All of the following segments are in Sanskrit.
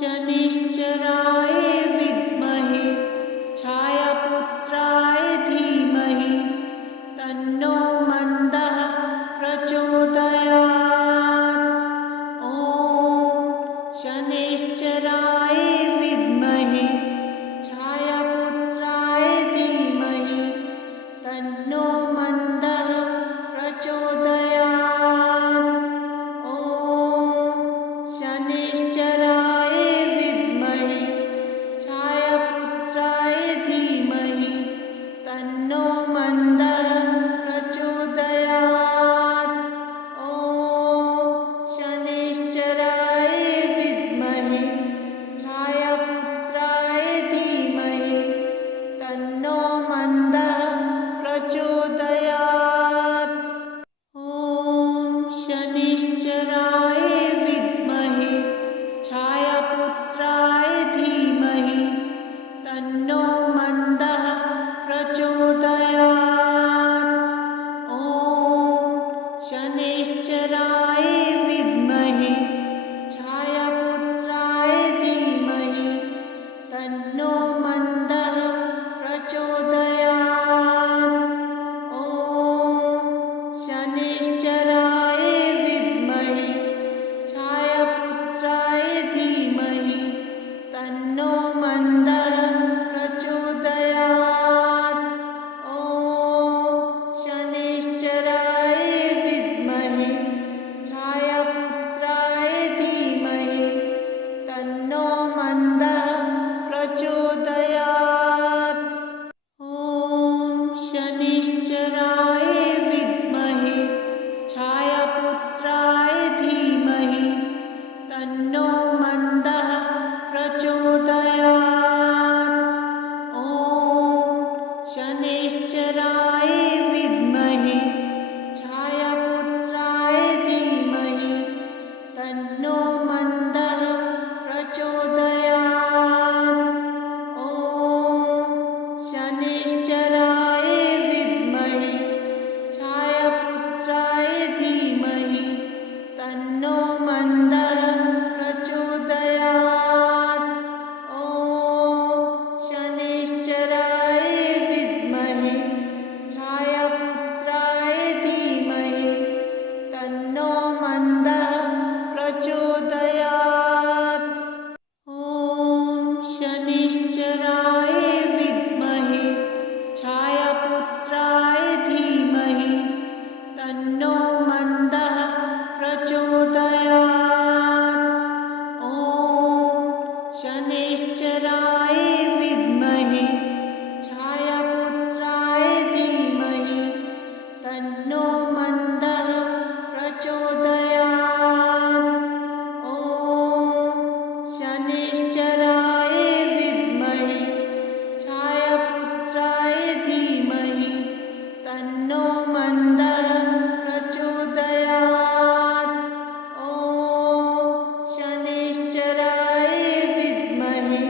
शनिश्चराय विद्महे छायापुत्राय धीमहि तन्नो मन्दः प्रचोदयात्। ॐ शनिश्चराय विद्महे छायापुत्राय धीमहि तन्नो मन्दः प्रचोदयात्। ॐ शनिश्चराय विद्महे छायापुत्राय धीमहि तन्नो मन्दः प्रचोदयात्। ॐ शनिश्चराय विद्महे छायापुत्राय धीमहि तन्नो मन्दः प्रचोदयात्। ॐ शनिश्चराय विद्महे छायापुत्राय धीमहि तन्नो मन्दः प्रचोदयात्। ॐ शनिश्चराय विद्महे छायापुत्राय धीमहि तन्नो मन्दः प्रचोदयात्। ॐ शनिश्चराय विद्महे छायापुत्राय धीमहि तन्नो मन्दः प्रचोदयात्। ॐ शनिश्चराय विद्महे छायापुत्राय धीमहि तन्नो मन्दः प्रचोदयात्। ॐ शनिश्चराय विद्महे छायापुत्राय धीमहि तन्नो मन्दः प्रचोदयात्। ॐ शनिश्चराय विद्महे छायापुत्राय धीमहि तन्नो मन्दः प्रचोदयात्। ॐ शनिश्चराय विद्महे छायापुत्राय धीमहि तन्नो मन्दः प्रचोदयात्। ॐ शनिश्चराय विद्महे छायापुत्राय धीमहि तन्नो मन्दः प्रचोदयात्। ॐ शनिश्चराय विद्महे छायापुत्राय धीमहि तन्नो मन्दः प्रचोदयात्। ॐ शनिश्चराय विद्महे छायापुत्राय धीमहि तन्नो मन्दः प्रचोदयात्। ॐ शनिश्चराय विद्महे छायापुत्राय धीमहि तन्नो मन्दः प्रचोदयात्। ॐ शनिश्चराय विद्महे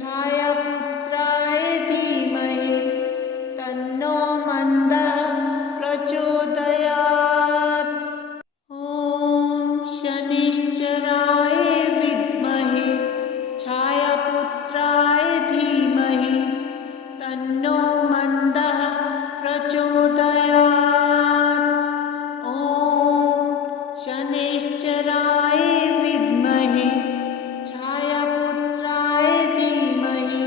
छायापुत्राय धीमहि तन्नो मन्दः प्रचोदयात्। ॐ शनिश्चराय विद्महे छायापुत्राय धीमहि तन्नो मन्दः प्रचोदयात्। ॐ शनिश्चराय विद्महे छायापुत्राय धीमहि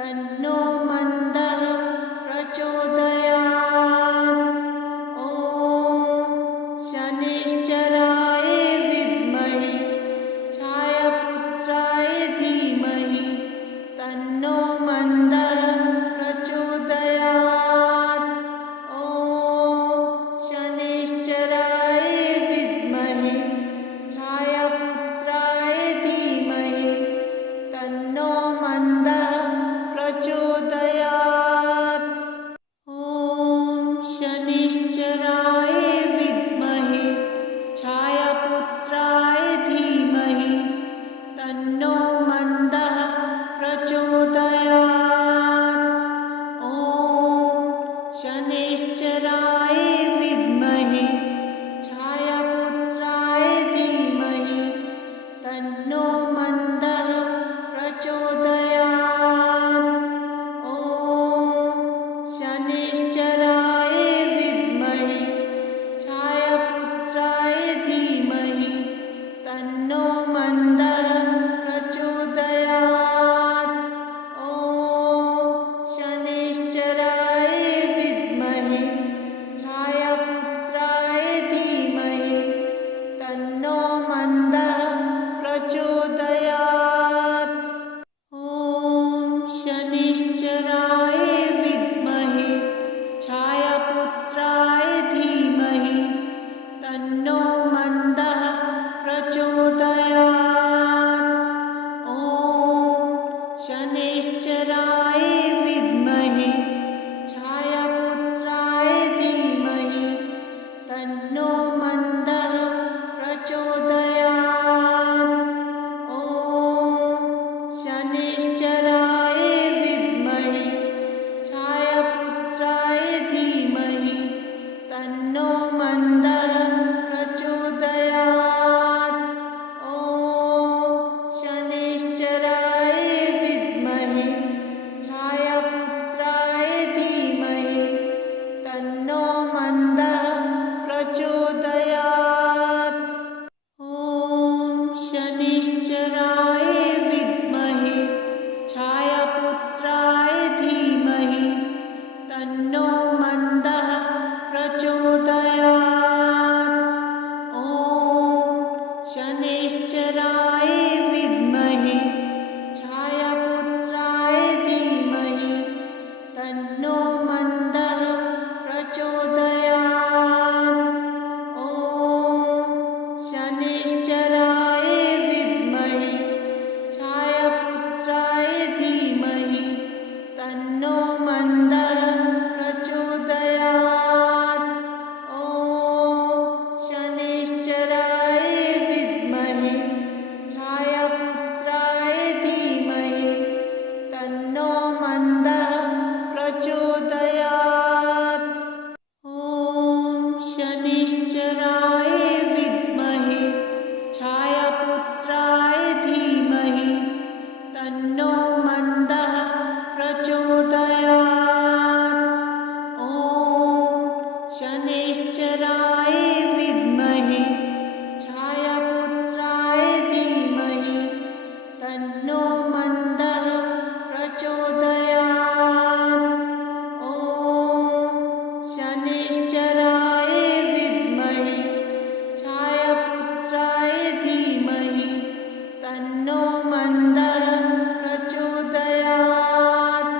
तन्नो मन्दः प्रचोदयात्। ॐ शनिश्चराय विद्महे छायापुत्राय धीमहि तन्नो मन्दः प्रचोदयात्। ॐ शनिश्चराय विद्महे छायापुत्राय धीमहि तन्नो मन्दः प्रचोदयात्। ॐ शनिश्चराय विद्महे छायापुत्राय धीमहि तन्नो मन्दः प्रचोदयात्। ॐ शनिश्चराय विद्महे छायापुत्राय धीमहि तन्नो मन्दः शनैश्चराय विद्महे छायापुत्राय धीमहि तन्नो मन्दः प्रचोदयात्। ॐ शनैश्चराय विद्महे छायापुत्राय धीमहि तन्नो मन्दः प्रचोदयात्। ॐ शनैश्चराय विद्महे छायापुत्राय धीमहि तन्नो मन्दः प्रचोदयात्। ॐ शनैश्चराय विद्महे छायापुत्राय धीमहि तन्नो मन्दः प्रचोदयात्। ॐ शनैश्चराय विद्महे छायापुत्राय धीमहि तन्नो मन्दः प्रचोदयात्। ॐ शनैश्चराय विद्महे छायापुत्राय धीमहि तन्नो मन्दः प्रचोदयात्। ॐ शनैश्चराय विद्महे छायापुत्राय धीमहि तन्नो मन्दः प्रचोदयात्। ॐ शनैश्चराय विद्महे छायापुत्राय धीमहि तन्नो मन्दः प्रचोदयात्। ॐ शनैश्चराय विद्महे छायापुत्राय धीमहि तन्नो मन्दः प्रचोदयात्। ॐ शनैश्चराय विद्महे छायापुत्राय धीमहि तन्नो मन्दः प्रचोदयात्।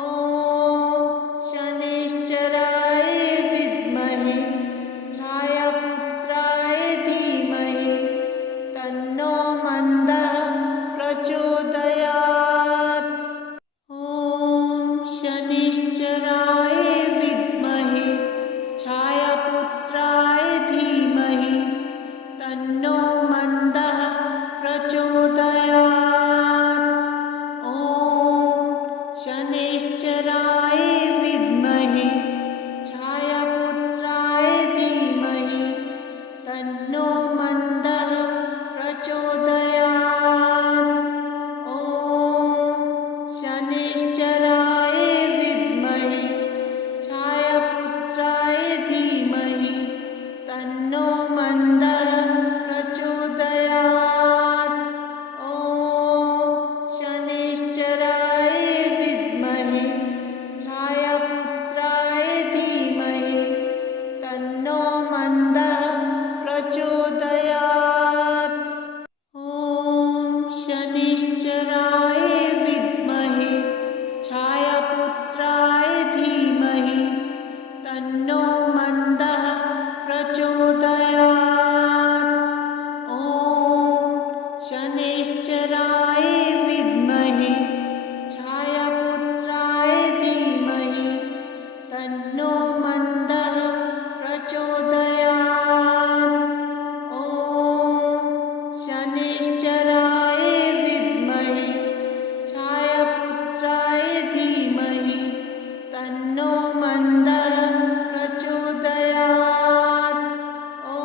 ॐ शनैश्चराय विद्महे छायापुत्राय धीमहि तन्नो मन्दः प्रचोदयात्। ॐ शनैश्चराय विद्महे छायापुत्राय धीमहि तन्नो मन्दः प्रचोदयात्। ॐ शनैश्चराय विद्महे छायापुत्राय धीमहि तन्नो मन्दः प्रचोदयात्। ॐ शनैश्चराय विद्महे छायापुत्राय धीमहि तन्नो मन्दः प्रचोदयात्। ॐ शनैश्चराय विद्महे छायापुत्राय धीमहि तन्नो मन्दः प्रचोदयात्। ॐ शनैश्चराय विद्महे छायापुत्राय धीमहि तन्नो मन्दः प्रचोदयात्। ॐ शनैश्चराय विद्महे छायापुत्राय धीमहि तन्नो मन्दः प्रचोदयात्। ॐ शनैश्चराय विद्महे छायापुत्राय धीमहि तन्नो मन्दः प्रचोदयात्। ॐ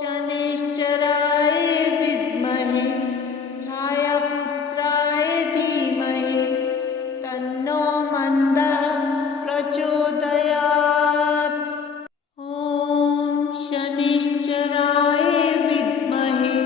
शनैश्चराय विद्महे छायापुत्राय धीमहि तन्नो मन्दः प्रचोदयात्। ॐ शनैश्चराय विद्महे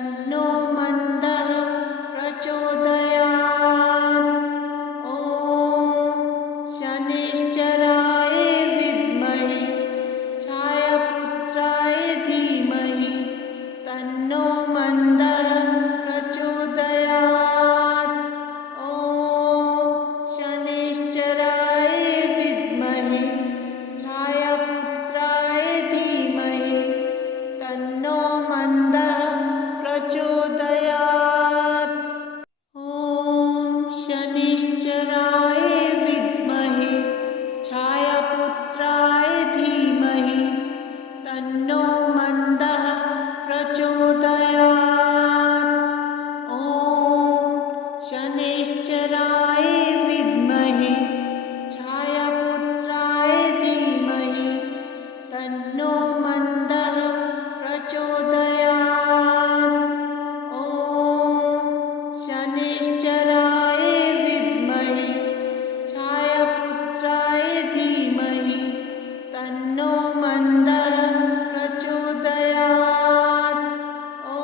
तन्नो मन्दः प्रचोदयात्। ॐ शनिश्चराय विद्महे छायापुत्राय धीमहि तन्नो मन्दः प्रचोदयात्। ॐ शनिश्चराय विद्महे छायापुत्राय धीमहि तन्नो मन्दः प्रचोदयात्। ॐ शनिश्चराय विद्महे छायापुत्राय धीमहि तन्नो मन्दः प्रचोदयात्। ॐ शनिश्चराय विद्महे छायापुत्राय धीमहि तन्नो मन्दः प्रचोदयात्। ॐ शनिश्चराय विद्महे छायापुत्राय धीमहि तन्नो मन्दः प्रचोदयात्। ॐ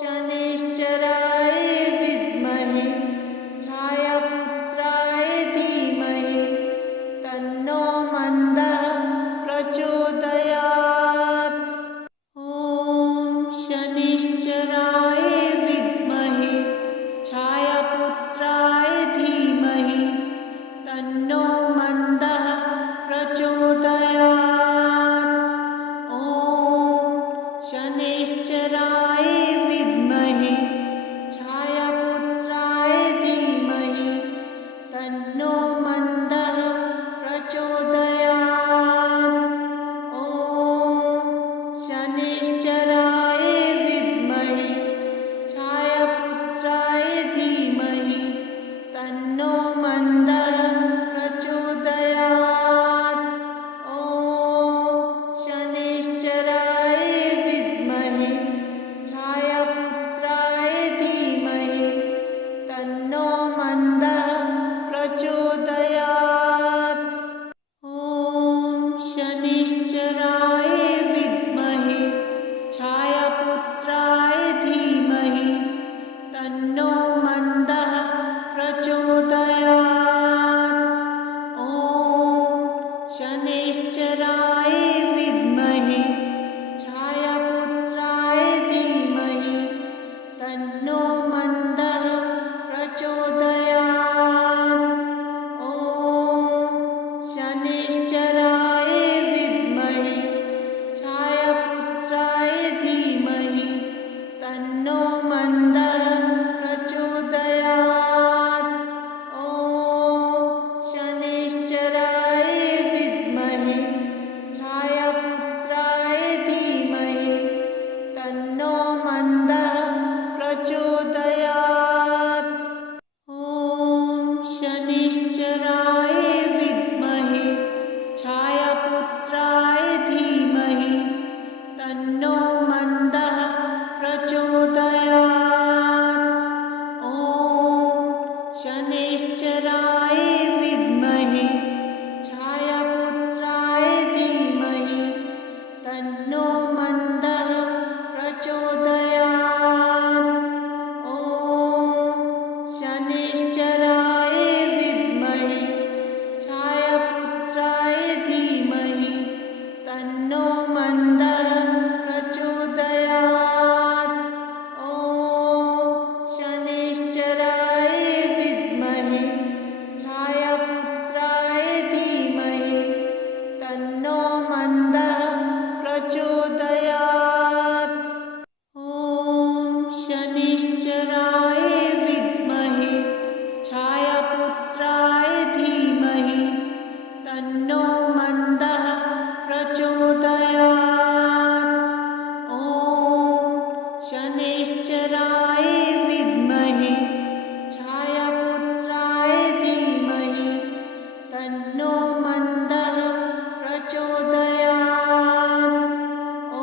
शनिश्चराय विद्महे छायापुत्राय धीमहि तन्नो मन्दः प्रचोदयात्। ॐ शनिश्चराय विद्महे छायापुत्राय धीमहि तन्नो मन्दः प्रचोदयात्। ॐ शनिश्चराय विद्महे छायापुत्राय धीमहि तन्नो मन्दः प्रचोदयात्। ॐ शनिश्चराय विद्महे छायापुत्राय धीमहि तन्नो मन्दः प्रचोदयात्। ॐ शनिश्चराय विद्महे छायापुत्राय धीमहि तन्नो मन्दः प्रचोदयात्। ॐ शनिश्चराय विद्महे छायापुत्राय धीमहि तन्नो मन्दः प्रचोदयात्। ॐ शनिश्चराय विद्महे छायापुत्राय धीमहि तन्नो मन्दः प्रचोदयात्। ॐ शनिश्चराय विद्महे छायापुत्राय धीमहि तन्नो मन्दः प्रचोदयात्। ॐ शनिश्चराय विद्महे छायापुत्राय धीमहि तन्नो मन्दः प्रचोदयात्। ॐ शनिश्चराय विद्महे छायापुत्राय धीमहि तन्नो मन्दः प्रचोदयात्। ॐ शनिश्चराय विद्महे छायापुत्राय धीमहि तन्नो मन्दः प्रचोदयात्। ॐ शनिश्चराय विद्महे छायापुत्राय धीमहि तन्नो मन्दः प्रचोदयात्। ॐ शनिश्चराय विद्महे छायापुत्राय धीमहि तन्नो मन्दः प्रचोदयात्। ॐ शनिश्चराय विद्महे छायापुत्राय धीमहि तन्नो मन्दः प्रचोदयात्। ॐ शनिश्चराय विद्महे छायापुत्राय धीमहि तन्नो मन्दः प्रचोदयात्। ॐ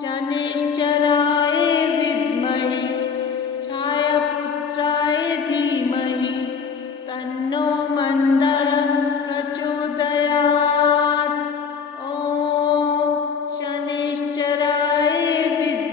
शनिश्चराय विद्महे छायापुत्राय धीमहि तन्नो मन्दः प्रचोदयात्। ॐ शनिश्चराय विद्महे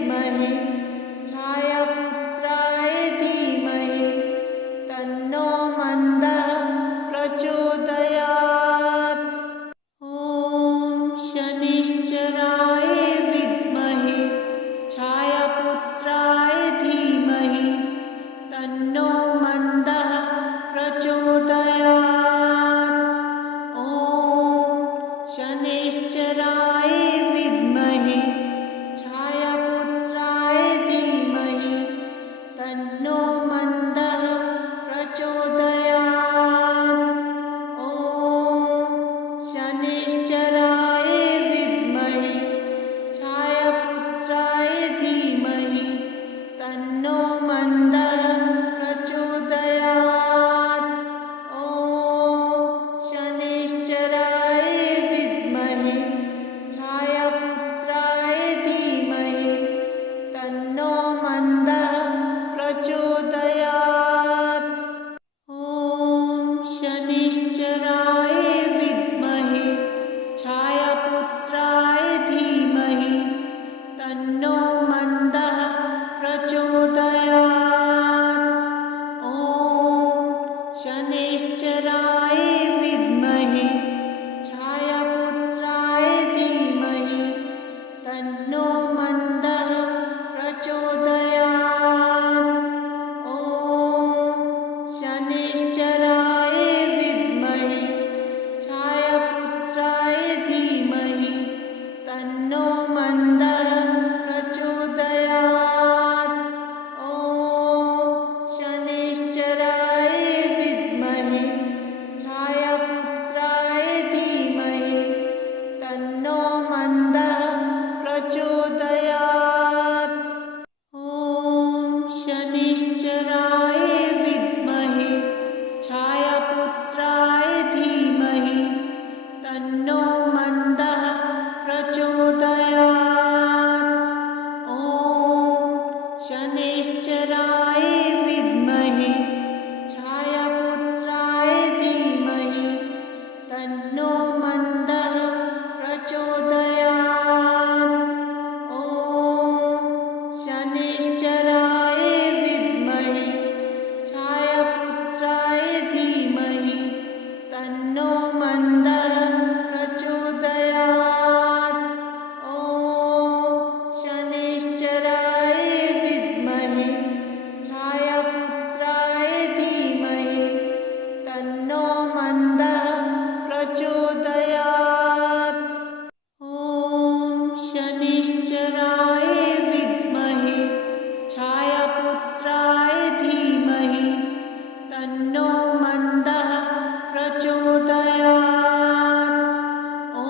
तन्नो मन्दः प्रचोदयात्। ॐ शनैश्चराय विद्महे छायापुत्राय धीमहि तन्नो मन्दः प्रचोदयात्। ॐ शनैश्चराय विद्महे छायापुत्राय धीमहि तन्नो मन्दः प्रचोदयात्। ॐ शनैश्चराय विद्महे छायापुत्राय धीमहि तन्नो मन्दः प्रचोदयात्। ॐ शनैश्चराय विद्महे छायापुत्राय धीमहि तन्नो मन्दः प्रचोदयात्। ॐ शनैश्चराय विद्महे छायापुत्राय धीमहि तन्नो मन्दः प्रचोदयात्। ॐ शनैश्चराय विद्महे छायापुत्राय धीमहि तन्नो मन्दः प्रचोदयात्। ॐ शनैश्चराय विद्महे छायापुत्राय धीमहि तन्नो मन्दः प्रचोदयात्। ॐ शनैश्चराय विद्महे छायापुत्राय धीमहि तन्नो मन्दः प्रचोदयात्। ॐ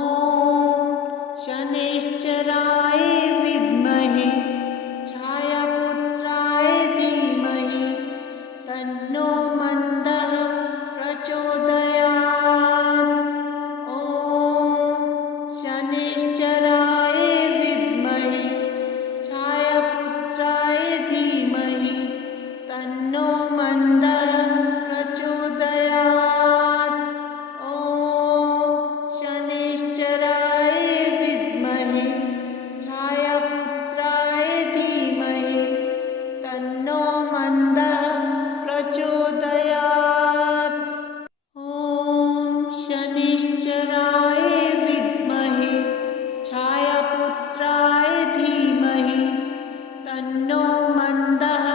शनैश्चराय विद्महे छायापुत्राय धीमहि तन्नो मन्दः प्रचोदयात्। ॐ शनैश्चराय विद्महे छायापुत्राय धीमहि तन्नो मन्दः प्रचोदयात्। ॐ शनैश्चराय विद्महे छायापुत्राय धीमहि तन्नो मन्दः प्रचोदयात्। ॐ शनैश्चराय विद्महे छायापुत्राय धीमहि तन्नो मन्दः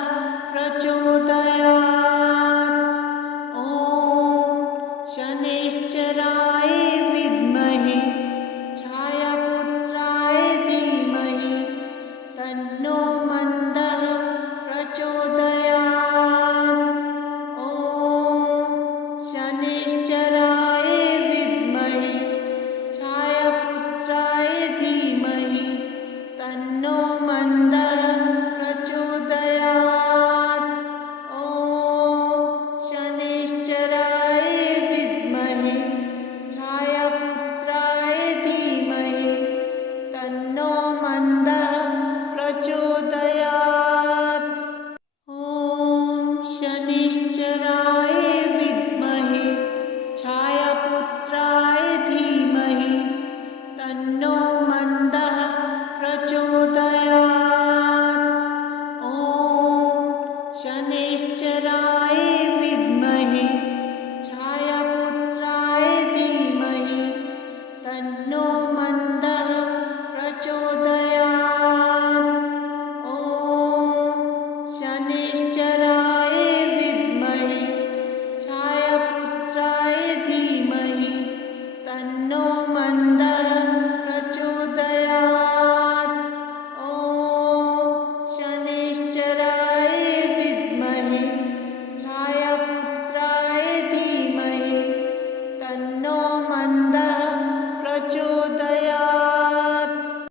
प्रचोदयात्। ॐ शनैश्चराय विद्महे छायापुत्राय धीमहि तन्नो मन्दः प्रचोदयात्। ॐ शनैश्चराय विद्महे छायापुत्राय धीमहि तन्नो मन्दः प्रचोदयात्। ॐ शनैश्चराय विद्महे छायापुत्राय धीमहि तन्नो मन्दः प्रचोदयात्। ॐ शनैश्चराय विद्महे छायापुत्राय धीमहि तन्नो मन्दः प्रचोदयात्।